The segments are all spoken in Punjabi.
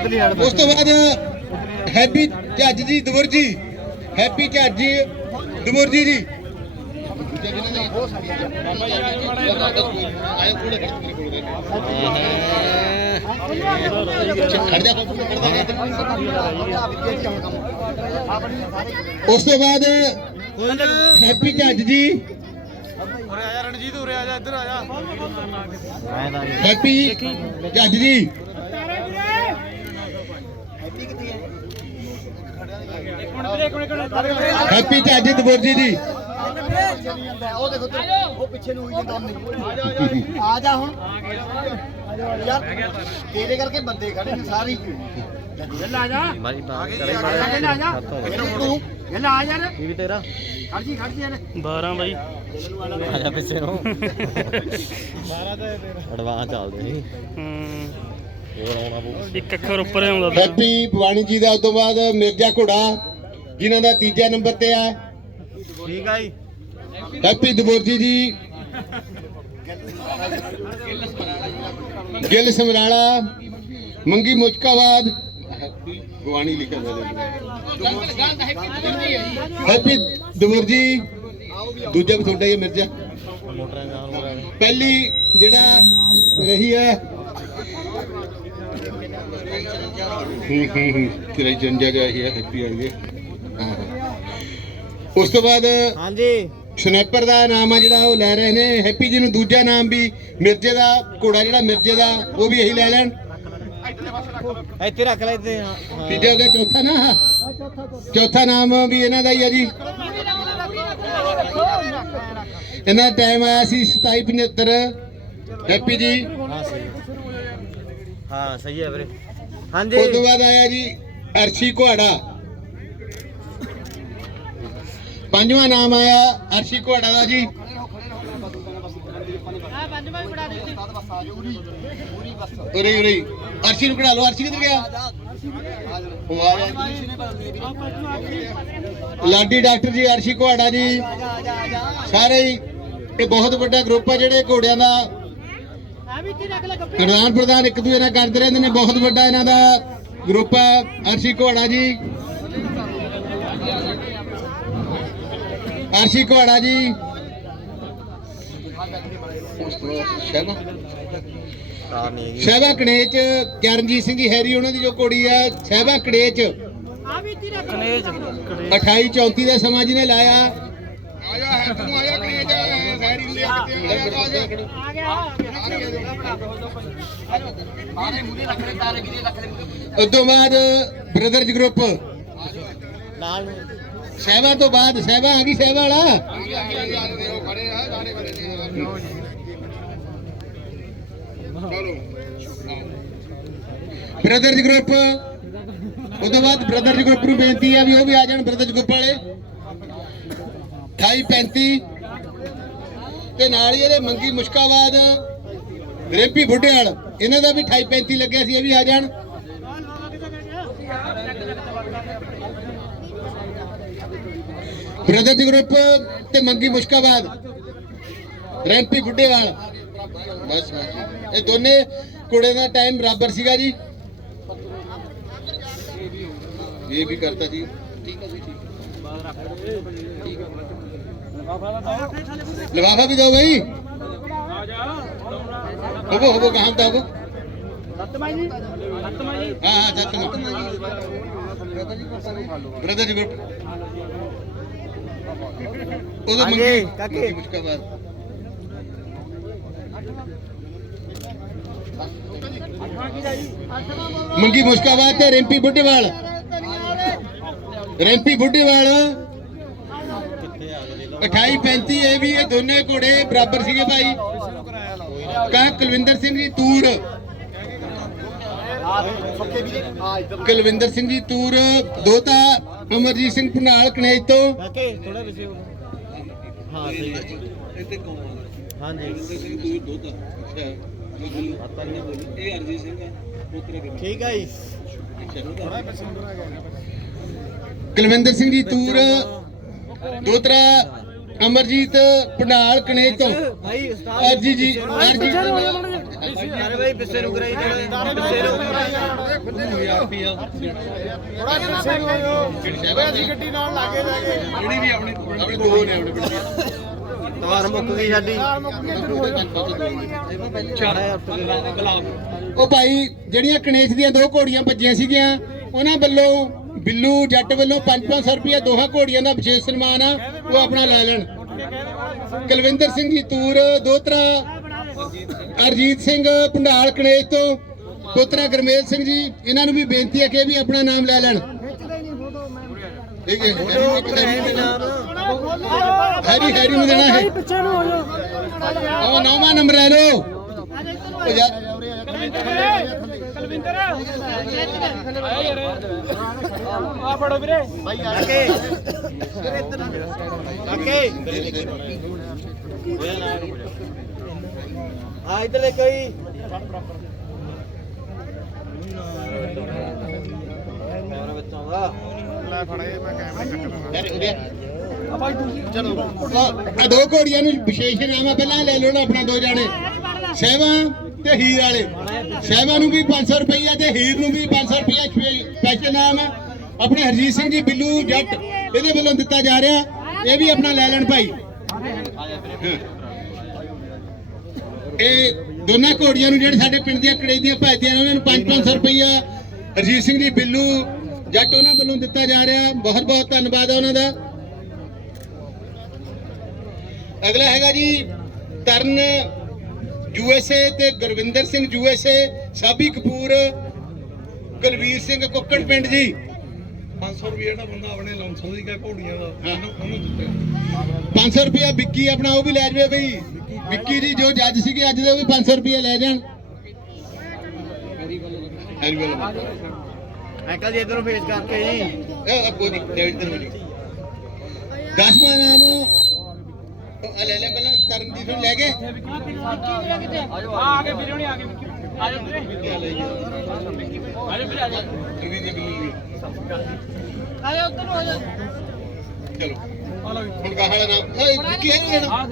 ਉਸ ਤੋਂ ਬਾਅਦ ਹੈਪੀ ਝੱਜ ਜੀ ਦਵਰ ਜੀ। ਹੈਪੀ ਝੱਜ ਜੀ ਦਵਰ ਜੀ ਜੀ। ਉਸ ਤੋਂ ਬਾਅਦ ਹੈਪੀ ਝੱਜ ਜੀ। ਉਰੇ ਆ ਜਾ ਰਣਜੀਤ ਉਰੇ ਆ ਜਾ ਇੱਧਰ ਆ ਜਾ। ਹੈਪੀ ਝੱਜ ਜੀ। ਹੈਪੀ ਝੱਜ ਦਬੋਜੀ ਜੀ। ਉਹ ਦੇਖੋ ਤੇ ਉਹ ਪਿੱਛੇ ਨੂੰ ਹੋਈ ਜਾਂਦਾ ਨਹੀਂ ਆ ਜਾ ਹੁਣ। ਯਾਰ ਤੇਰੇ ਕਰਕੇ ਬੰਦੇ ਖੜੇ ਨੇ ਸਾਰੇ ਚੱਲ ਆ ਜਾ। ਮਾਰੀ ਬਾਤ ਚੱਲ ਆ ਜਾ। ਤੂੰ। ਚੱਲ ਆ ਯਾਰ ਕੀ ਵੀ ਤੇਰਾ? ਖੜ ਜੀ ਖੜ ਜੀ ਯਾਰ 12 ਬਾਈ। ਆ ਜਾ ਪਿੱਛੇ ਨੂੰ। ਐਡਵਾਂਸ ਚੱਲਦੇ ਸੀ। ਹੂੰ। ਹੋਰ ਆਉਣਾ ਪਊ। ਇੱਕ ਅੱਖਰ ਉੱਪਰ ਆਉਂਦਾ ਤਾ। ਹੈਪੀ ਭਵਾਨੀ ਜੀ ਦਾ ਉਸ ਤੋਂ ਬਾਅਦ ਮਿਰਜ਼ਾ ਘੋੜਾ। ਜਿਨ੍ਹਾਂ ਦਾ ਤੀਜਾ ਨੰਬਰ ਤੇ ਆ। ਠੀਕ ਆ ਜੀ। ਹੈਪੀ ਦਬੋਜੀ ਜੀ। ਗਿੱਲ ਸਮਰਾਲਾ ਮੰਗੀ ਮੁਚਕਾਬਾਦ ਹੈਪੀ ਭਵਾਨੀ ਲਿਖਿਆ ਹੋਇਆ ਹੈਪੀ ਦਬੋਰ ਜੀ ਦੂਜਾ ਵੀ ਤੁਹਾਡਾ ਹੀ ਹੈ ਮਿਰਜ਼ਾ। ਪਹਿਲੀ ਜਿਹੜਾ ਰਹੀ ਹੈ। ਹੂੰ ਹੂੰ ਹੂੰ। ਤੇਰਾ ਜੰਜਾ ਗਿਆ ਹੀ ਹੈਪੀ ਹੈ। ਉਸ ਤੋਂ ਬਾਅਦ ਹਾਂਜੀ। ਸਨੈਪਰ ਦਾ ਨਾਮ ਆ ਜਿਹੜਾ ਉਹ ਲੈ ਰਹੇ ਨੇ। ਹੈਪੀ ਜੀ ਨੂੰ ਦੂਜਾ ਨਾਮ ਵੀ ਮਿਰਜ਼ੇ ਦਾ ਘੋੜਾ ਜਿਹੜਾ ਮਿਰਜ਼ੇ ਦਾ ਉਹ ਵੀ ਇਹੀ ਲੈ ਲੈਣ। ਇੱਥੇ ਰੱਖ ਲੈ ਇੱਥੇ ਹਾਂ। ਤੀਜਾ ਹੋ ਗਿਆ ਚੌਥਾ ਨਾ? ਚੌਥਾ ਨਾਮ ਵੀ ਇਹਨਾਂ ਦਾ ਹੀ ਆ ਜੀ। ਇਹਨਾਂ ਦਾ ਟਾਈਮ ਆਇਆ ਸੀ 2775 ਹੈਪੀ ਜੀ। ਹਾਂ ਸਹੀ। ਹਾਂ ਸਹੀ ਹੈ ਵੀਰੇ। ਉਸ ਹਾਂਜੀ ਤੋਂ ਬਾਅਦ ਆਇਆ ਜੀ ਅਰਸ਼ੀ ਕੁਹਾੜਾ ਪੰਜਵਾਂ ਨਾਮ ਆਇਆ ਅਰਸ਼ੀ ਕੁਹਾੜਾ ਦਾ ਜੀ। ਉਰੇ ਉਰੇ। ਅਰਸ਼ੀ ਨੂੰ ਕਢਾ ਲਓ। ਅਰਸ਼ੀ ਕਿੱਧਰ ਗਿਆ? ਲਾਡੀ ਡਾਕਟਰ ਜੀ ਅਰਸ਼ੀ ਕੁਹਾੜਾ ਜੀ। ਸਾਰੇ ਹੀ। ਇਹ ਬਹੁਤ ਵੱਡਾ ਗਰੁੱਪ ਆ ਜਿਹੜੇ ਘੋੜਿਆਂ ਦਾ। ਪ੍ਰਧਾਨ ਪ੍ਰਧਾਨ ਇੱਕ ਦੂਜੇ ਨਾਲ ਕਰਦੇ ਰਹਿੰਦੇ ਨੇ। ਬਹੁਤ ਵੱਡਾ ਇਹਨਾਂ ਦਾ ਗਰੁੱਪ ਹੈ ਅਰਸ਼ੀ ਘੋੜਾ ਜੀ। ਅਰਸ਼ੀ ਘੋੜਾ ਜੀ। ਸ਼ਹਿਬਾ ਕਣੇਚ ਚਰਨਜੀਤ ਸਿੰਘ ਜੀ ਹੈਰੀ ਉਹਨਾਂ ਦੀ ਜੋ ਘੋੜੀ ਆ ਸ਼ਹਿਬਾ ਕਣੇਚ ਕਨੇਜ 28 34 ਦਾ ਸਮਾਂ ਜਿਹਨੇ ਲਾਇਆ। ਆਇਆ ਹੈ ਤੂੰ ਆਇਆ ਕਣੇਚ ਹੈਰੀ ਲੈ ਕੇ ਉਸ ਤੋਂ ਬਾਅਦ ਬ੍ਰਦਰਜ਼ ਗਰੁੱਪ ਨਾਲ। ਨੂੰ ਸਹਿਬਾ ਤੋਂ ਬਾਅਦ ਸਹਿਬਾ ਆ ਗਈ ਸਹਿਬਾ ਵਾਲਾ? ਬ੍ਰਦਰਜ਼ ਗਰੁੱਪ ਉਸ ਤੋਂ ਬਾਅਦ ਬ੍ਰਦਰਜ਼ ਗਰੁੱਪ ਨੂੰ ਬੇਨਤੀ ਹੈ ਵੀ ਉਹ ਵੀ ਆ ਜਾਣ ਬ੍ਰਦਰਜ਼ ਗਰੁੱਪ ਵਾਲੇ। 28 35 ਤੇ ਨਾਲ ਹੀ ਇਹਦੇ ਮੰਗੀ ਮੁਸ਼ਕਾਬਾਦ ਰੇਪੀ ਬੁੱਢੇਵਾਲ ਇਹਨਾਂ ਦਾ ਵੀ 28 35 ਲੱਗਿਆ ਸੀ ਇਹ ਵੀ ਆ ਜਾਣ। ਬ੍ਰਦਰ ਗਰੁੱਪ ਤੇ ਮੰਗੀ ਮੁਸ਼ਕਾਬਾਦ। ਰੈਂਪੀ ਬੁੱਢੇਵਾਲ। ਬਸ ਇਹ ਦੋਨੇ ਕੁੜੇ ਦਾ ਟਾਈਮ ਬਰਾਬਰ ਸੀਗਾ ਜੀ। ਇਹ ਵੀ ਕਰਤਾ ਜੀ। ਠੀਕ ਹੈ ਜੀ ਠੀਕ ਲਿਫਾਫਾ ਵੀ ਦੋ ਭਾਈ ਹੋਵੋ ਹੋਵੋ ਕਹਾਂ ਤਾਂ ਹੋਵੋ। ਹਾਂ ਹਾਂ ਸੱਤਮਾ ਬ੍ਰਦਰ ਜੀ ਗਰੁੱਪ ਉਹਦਾ ਹਾਂਜੀ, ਮੰਗੀ ਕਾਕੇ। ਮੰਗੀ ਮੁਸ਼ਕਾਬਾਦ ਮੰਗੀ ਮੁਸ਼ਕਾਬਾਦ ਤੇ ਰੈਂਪੀ ਬੁੱਢੇਵਾਲ। ਰੈਂਪੀ ਬੁੱਢੇਵਾਲ। 28 35 ਇਹ ਵੀ ਇਹ ਦੋਨੇ ਘੋੜੇ ਬਰਾਬਰ ਸੀਗੇ ਭਾਈ। ਕਾ ਕੁਲਵਿੰਦਰ ਸਿੰਘ ਜੀ ਤੂਰ। ਕੁਲਵਿੰਦਰ ਸਿੰਘ ਜੀ ਤੂਰ ਦੋਤਾ ਅਮਰਜੀਤ ਸਿੰਘ ਭੁਨਾਲ ਕਨੇਜ ਤੋਂ। ਥੋੜਾ ਹੋ ਹਾਂ। ਸਹੀ ਹੈ ਹਾਂਜੀ ਠੀਕ ਹੈ ਜੀ। ਕੁਲਵਿੰਦਰ ਸਿੰਘ ਜੀ ਤੂਰ ਦੋਤਰਾ ਅਮਰਜੀਤ ਭੁਨਾਲ ਕਨੇਜ ਤੋਂ। ਭਾਈ ਉਸਤਾਦ ਜੀ ਅਰਜੀ ਅਰੇ ਭਾਈ ਪਿੱਛੇ ਨੂੰ ਕਰਾਈ ਪਿੱਛੇ ਨੂੰ ਥੋੜਾ ਪਿੱਛੇ ਨੂੰ ਆਇਓ ਅਸੀਂ ਗੱਡੀ ਨਾਲ ਲਾਗੇ ਲੈ ਕੇ ਜਿਹੜੀ ਵੀ ਆਪਣੀ ਆਪਣੇ ਦੋ ਨੇ ਆਪਣੇ ਪਿੰਡ ਤਾਰ ਮੁੱਕ ਗਈ ਸਾਡੀ। ਗੁਲਾਬ। ਉਹ ਭਾਈ ਜਿਹੜੀਆਂ ਕਨੇਸ਼ ਦੀਆਂ ਦੋ ਘੋੜੀਆਂ ਭੱਜੀਆਂ ਸੀਗੀਆਂ ਉਹਨਾਂ ਵੱਲੋਂ ਬਿੱਲੂ ਜੱਟ ਵੱਲੋਂ 5-500 ਰੁਪਏ ਦੋਹਾਂ ਘੋੜੀਆਂ ਦਾ ਵਿਸ਼ੇਸ਼ ਸਨਮਾਨ ਆ ਉਹ ਆਪਣਾ ਲੈ ਲੈਣ। ਕੁਲਵਿੰਦਰ ਸਿੰਘ ਜੀ ਤੂਰ ਦੋਤਰਾ। ਅਰਜੀਤ ਸਿੰਘ ਭੰਡਾਲ ਕਨੇਸ਼ ਤੋਂ ਦੋਤਰਾ ਗਰਮੇਲ ਸਿੰਘ ਜੀ ਇਹਨਾਂ ਨੂੰ ਵੀ ਬੇਨਤੀ ਹੈ ਕਿ ਇਹ ਵੀ ਆਪਣਾ ਨਾਮ ਲੈ ਲੈਣ। ਠੀਕ ਹੈ ਹੈਰੀ ਹੈਰੀ ਨੂੰ ਦੇਣਾ ਹੈ। ਉਹ ਨੌਵਾਂ ਨੰਬਰ ਲੈ ਲਓ। ਕਲਵਿੰਦਰ। ਆ ਫੜੋ ਵੀਰੇ। ਕਾਕੇ ਕਾਕੇ ਆ ਇੱਧਰ ਦੇਖੋ ਜੀ। ਮੇਰੇ ਬੱਚੋਂ ਦਾ ਆ ਦੋ ਘੋੜੀਆਂ ਨੂੰ ਵਿਸ਼ੇਸ਼ ਨਾਮ ਪਹਿਲਾਂ ਲੈ ਲਓ ਆਪਣਾ ਦੋ ਜਾਣੇ। ਸਹਿਵਾ ਤੇ ਹੀਰ ਵਾਲੇ। ਸਹਿਵਾ ਨੂੰ ਵੀ 500 ਰੁਪਈਆ ਤੇ ਹੀਰ ਨੂੰ ਵੀ 500 ਰੁਪਈਆ ਸਪੈਸ਼ਲ ਨਾਮ ਆ। ਆਪਣੇ ਹਰਜੀਤ ਸਿੰਘ ਜੀ, ਬਿੱਲੂ ਜੱਟ, ਇਹਦੇ ਵੱਲੋਂ ਦਿੱਤਾ ਜਾ ਰਿਹਾ। ਇਹ ਵੀ ਆਪਣਾ ਲੈ ਲੈਣ ਭਾਈ। ਇਹ ਦੋਨਾਂ ਘੋੜੀਆਂ ਨੂੰ ਜਿਹੜੇ ਸਾਡੇ ਪਿੰਡ ਦੀਆਂ ਕੜੇਜ ਦੀਆਂ ਭੱਜਦੀਆਂ ਨੇ ਉਹਨਾਂ ਨੂੰ 5-500 ਰੁਪਈਆ ਹਰਜੀਤ ਸਿੰਘ ਜੀ ਬਿੱਲੂ ਜੱਟ ਉਹਨਾਂ ਵੱਲੋਂ ਦਿੱਤਾ ਜਾ ਰਿਹਾ। ਬਹੁਤ ਬਹੁਤ ਧੰਨਵਾਦ ਆ ਉਹਨਾਂ ਦਾ। ਅਗਲਾ ਹੈਗਾ ਜੀ ਤਰਨ ਯੂਐਸਏ ਤੇ ਗੁਰਵਿੰਦਰ ਸਿੰਘ ਯੂਐਸਏ ਸਾਬੀ ਕਪੂਰ ਕੁਲਵੀਰ ਸਿੰਘ ਕੁੱਕੜ ਪਿੰਡ ਜੀ। 500 ਰੁਪਏ ਦਾ ਬੰਦਾ ਆਪਣੇ ਲੌਂਸੋਂ ਦੀ ਘੋੜੀਆਂ ਦਾ। ਉਹਨੂੰ ਉਹਨੂੰ ਦਿੱਤੇ। 500 ਰੁਪਿਆ ਵਿੱਕੀ ਆਪਣਾ ਉਹ ਵੀ ਲੈ ਜਵੇ ਬਈ। ਵਿੱਕੀ ਜੀ ਜੋ ਜੱਜ ਸੀਗੇ ਅੱਜ ਦੇ ਉਹ ਵੀ 500 ਰੁਪਿਆ ਲੈ ਜਾਣ। ਅੰਕਲ ਜੀ ਇਧਰੋਂ ਫੇਸ ਕਰਕੇ ਜੀ। ਇਹ ਕੋਈ ਨਹੀਂ ਲੈ ਇੱਧਰ ਮਿਲੀ ਦਸਵਾਂ ਨਾਮ ਉਹ ਲੈ ਲੈ ਪਹਿਲਾਂ ਤਰਨਦੀਪ ਨੂੰ ਲੈ ਗਏ ਆ ਆਗੇ ਵੀਰੇ ਹੁਣੀ ਆ ਗਏ ਆ ਜਾਓ ਵੀਰੇ ਆ ਜਾਓ ਵੀਰੇ ਆ ਜਾਓ ਇਹਦੀ ਜੀ ਬਿੱਲੀ ਆ ਜਾਓ ਉੱਧਰ ਹੋ ਜਾਓ ਚਲੋ। ਹੁਣ ਕਹਾਂ ਵਾਲਾ ਏ ਓਏ ਵਿੱਕੀ ਹੈ ਨੀ ਲੈਣਾ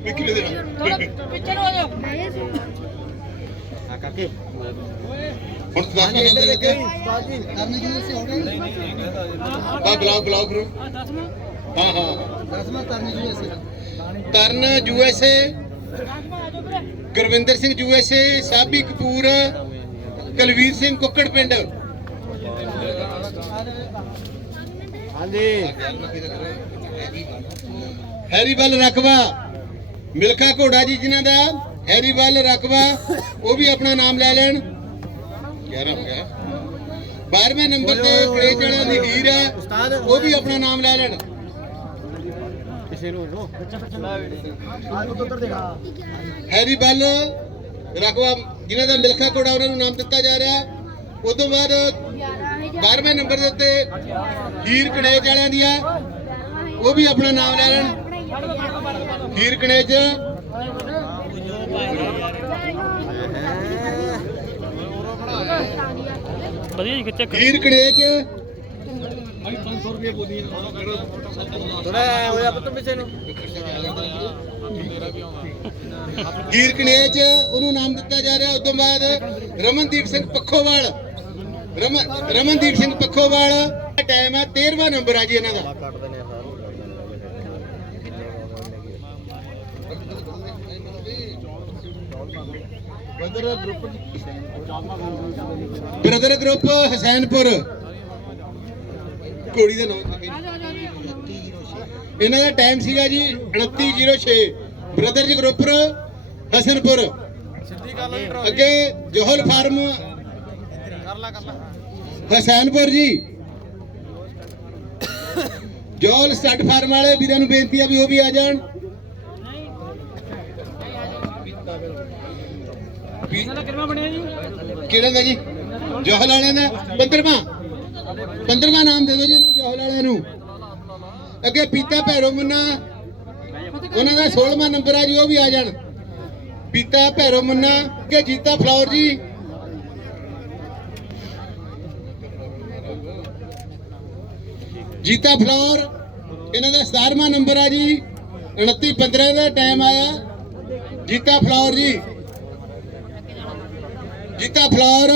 ਵਿੱਕੀ ਨੂੰ ਦੇਣਾ ਪਿੱਛੇ ਹੋ ਜਾਓ ਆ ਕਾਕੇ ਹੁਣ ਦਸਵਾਂ ਨਾਮ ਦੇ ਲੱਗੇ ਆ ਬਲਾਓ ਬਲਾਓ ਕਰੋ ਹਾਂ ਹਾਂ ਦਸਵਾਂ ਤਰਨੀ ਜੀ ਤਰਨ ਯੂਐਸਏ ਗੁਰਵਿੰਦਰ ਸਿੰਘ ਯੂਐਸਏ ਸਾਬੀ ਕਪੂਰ, ਕਲਵੀਰ ਸਿੰਘ ਕੁੱਕੜ ਪਿੰਡ। ਹਾਂਜੀ। ਹੈਰੀਬਲ ਰਕਬਾ। ਮਿਲਖਾ ਘੋੜਾ ਜੀ ਜਿਨ੍ਹਾਂ ਦਾ ਹੈਰੀਬਲ ਰਕਬਾ ਉਹ ਵੀ ਆਪਣਾ ਨਾਮ ਲੈ ਲੈਣ। 11 ਹੋ ਗਿਆ। 12ਵੇਂ ਨੰਬਰ ਤੇ ਕ੍ਰੇਜ ਵਾਲਿਆਂ ਦੀ ਹੀਰ ਹੈ ਉਹ ਵੀ ਆਪਣਾ ਨਾਮ ਲੈ ਲੈਣ। ਕਿਸੇ ਨੂੰ ਨੂੰ। ਰਕਬਾ ਜਿਨ੍ਹਾਂ ਦਾ ਮਿਲਖਾ ਘੋੜਾ ਉਹਨਾਂ ਨੂੰ ਨਾਮ ਦਿੱਤਾ ਜਾ ਰਿਹਾ। ਉਸ ਤੋਂ ਬਾਅਦ 12ਵੇਂ ਨੰਬਰ ਦੇ ਉੱਤੇ ਹੀਰ ਕਨੇਜ ਵਾਲਿਆਂ ਦੀ ਆ ਉਹ ਵੀ ਆਪਣਾ ਨਾਮ ਲੈ ਲੈਣ। ਹੀਰ ਕਨੇਜ ਵਧੀਆ ਜੀ ਕਿੱਥੇ ਹੀਰ ਕਨੇਜ ਥੋੜਾ ਹੋਇਆ ਪੁੱਤ ਪਿੱਛੇ ਨੂੰ। ਹੀਰ ਕਨੇਜ ਉਹਨੂੰ ਨਾਮ ਦਿੱਤਾ ਜਾ ਰਿਹਾ। ਉਸ ਤੋਂ ਬਾਅਦ ਰਮਨਦੀਪ ਸਿੰਘ ਪੱਖੋਵਾਲ ਰਮਨਦੀਪ ਸਿੰਘ ਪੱਖੋਵਾਲ ਟਾਈਮ ਹੈ 13ਵਾਂ ਨੰਬਰ ਆ ਜੀ ਇਹਨਾਂ ਦਾ। ਕੱਟ ਦਿੰਦੇ ਆ ਬ੍ਰਦਰ ਗਰੁੱਪ ਹਸੈਨਪੁਰ। ਘੋੜੀ ਦਾ ਨਾਮ ਇਹਨਾਂ ਦਾ ਟਾਈਮ ਸੀਗਾ ਜੀ 2906 ਬ੍ਰਦਰ ਜੀ ਗਰੁੱਪ ਹਸਨਪੁਰ। ਅੱਗੇ ਜੋਹਲ ਫਾਰਮ ਹਸੈਨਪੁਰ ਜੀ। ਜੋਹਲ ਸਟੱਡ ਫਾਰਮ ਵਾਲੇ ਵੀਰਾਂ ਨੂੰ ਬੇਨਤੀ ਆ ਵੀ ਉਹ ਵੀ ਆ ਜਾਣ। ਦਾ ਜੀ ਕਿਹੜਾ ਦਾ ਜੀ? ਜੋਹਲ ਵਾਲਿਆਂ ਦਾ। 15ਵਾਂ 15ਵਾਂ ਨਾਮ ਦੇ ਦਿਓ ਜੀ ਜੋਹਲ ਵਾਲਿਆਂ ਨੂੰ। ਅੱਗੇ ਪੀਤਾ ਭੈਰੋ ਮੁੰਨਾ। ਉਹਨਾਂ ਦਾ 16ਵਾਂ ਨੰਬਰ ਆ ਜੀ, ਉਹ ਵੀ ਆ ਜਾਣ। ਪੀਤਾ ਭੈਰੋ ਮੁੰਨਾ। ਅੱਗੇ ਜੀਤਾ ਫਲੌਰ ਜੀ। ਜੀਤਾ ਫਲੋਰ, ਇਹਨਾਂ ਦਾ 17ਵਾਂ ਨੰਬਰ ਆ ਜੀ। 29 15 ਦਾ ਟਾਈਮ ਆਇਆ। ਜੀਤਾ ਫਲੋਰ ਜੀ। ਜੀਤਾ ਫਲੋਰ